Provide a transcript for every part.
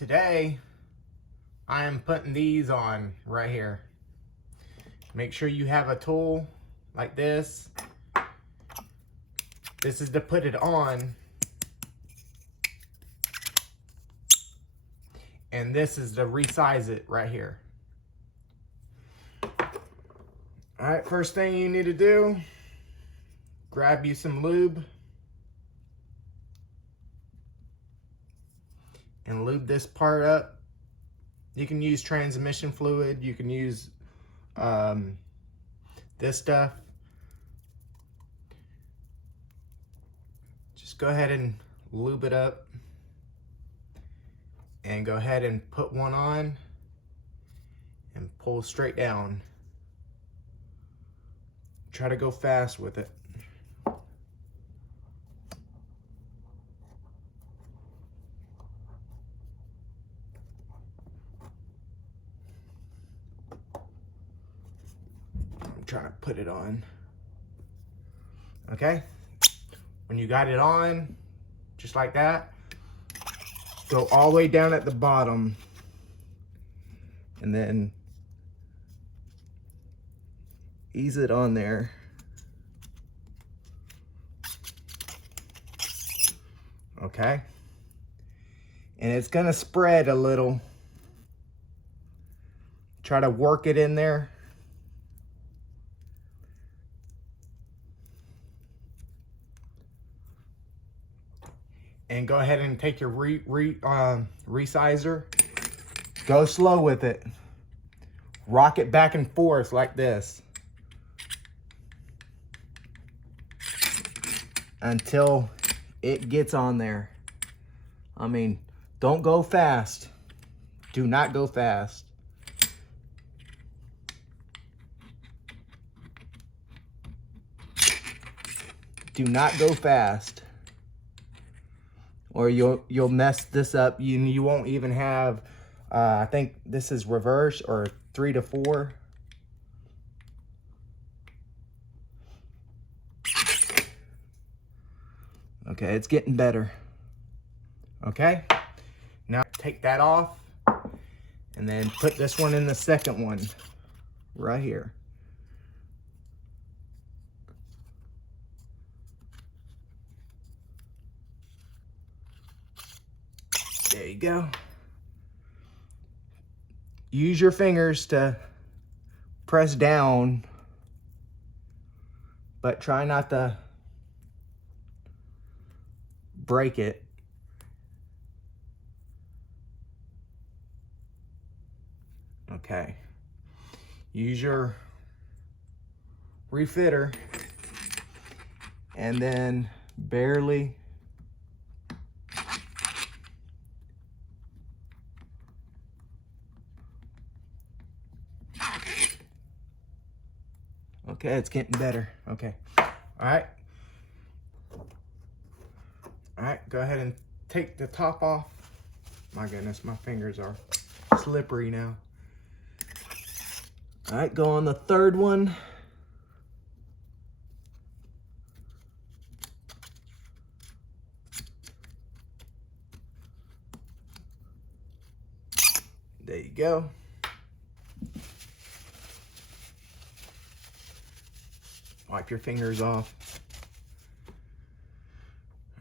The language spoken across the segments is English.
Today, I am putting these on right here. Make sure you have a tool like this. This is to put it on. And this is to resize it right here. All right, first thing you need to do, grab you some lube and lube this part up. You can use transmission fluid, you can use this stuff. Just go ahead and lube it up and go ahead and put one on and pull straight down. Try to go fast with it. I'm trying to put it on. Okay? When you got it on, just like that, go all the way down at the bottom and then ease it on there. Okay? And it's gonna spread a little. Try to work it in there. And go ahead and take your resizer. Go slow with it. Rock it back and forth like this until it gets on there. I mean, don't go fast. Do not go fast. Do not go fast, or you'll mess this up. You won't even have. I think this is reverse or 3 to 4. Okay, it's getting better. Okay, now take that off and then put this one in the second one right here. There you go. Use your fingers to press down, but try not to break it. Okay. Use your refitter and then barely okay, it's getting better. Okay. All right. All right, go ahead and take the top off. My goodness, my fingers are slippery now. All right, go on the third one. There you go. Wipe your fingers off.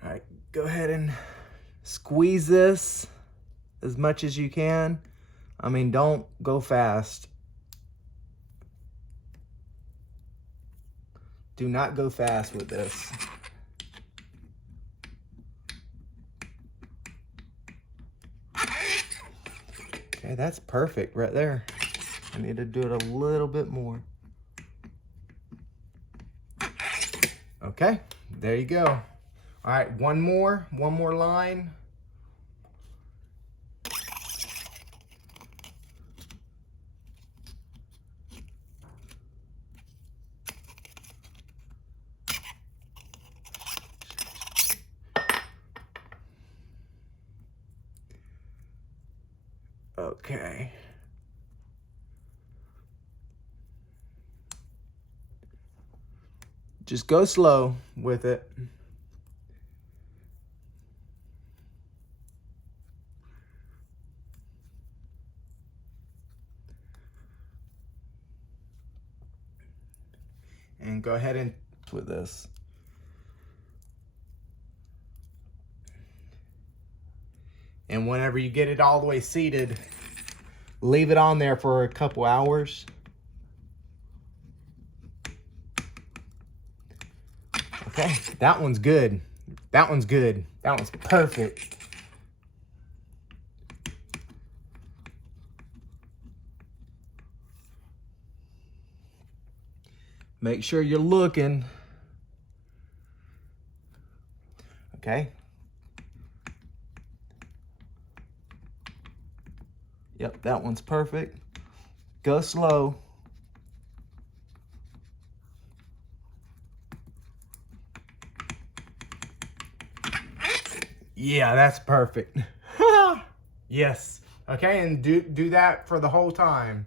All right, go ahead and squeeze this as much as you can. I mean, don't go fast. Do not go fast with this. Okay, that's perfect right there. I need to do it a little bit more. Okay, there you go. All right, one more line. Okay. Just go slow with it. And go ahead and with this. And whenever you get it all the way seated, leave it on there for a couple hours. Okay, that one's good. That one's good. That one's perfect. Make sure you're looking. Okay. Yep, that one's perfect. Go slow. Yeah, that's perfect. Yes. Okay, and do that for the whole time.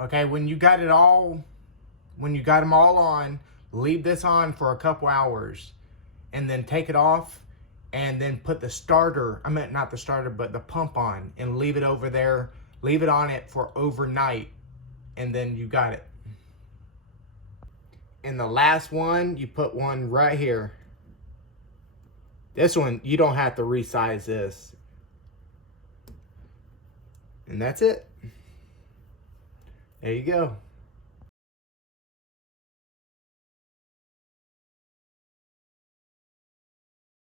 Okay, when you got them all on, leave this on for a couple hours and then take it off and then put the starter, I meant not the starter, but the pump on and leave it over there. Leave it on it for overnight and then you got it. And the last one, you put one right here. This one, you don't have to resize this. And that's it. There you go.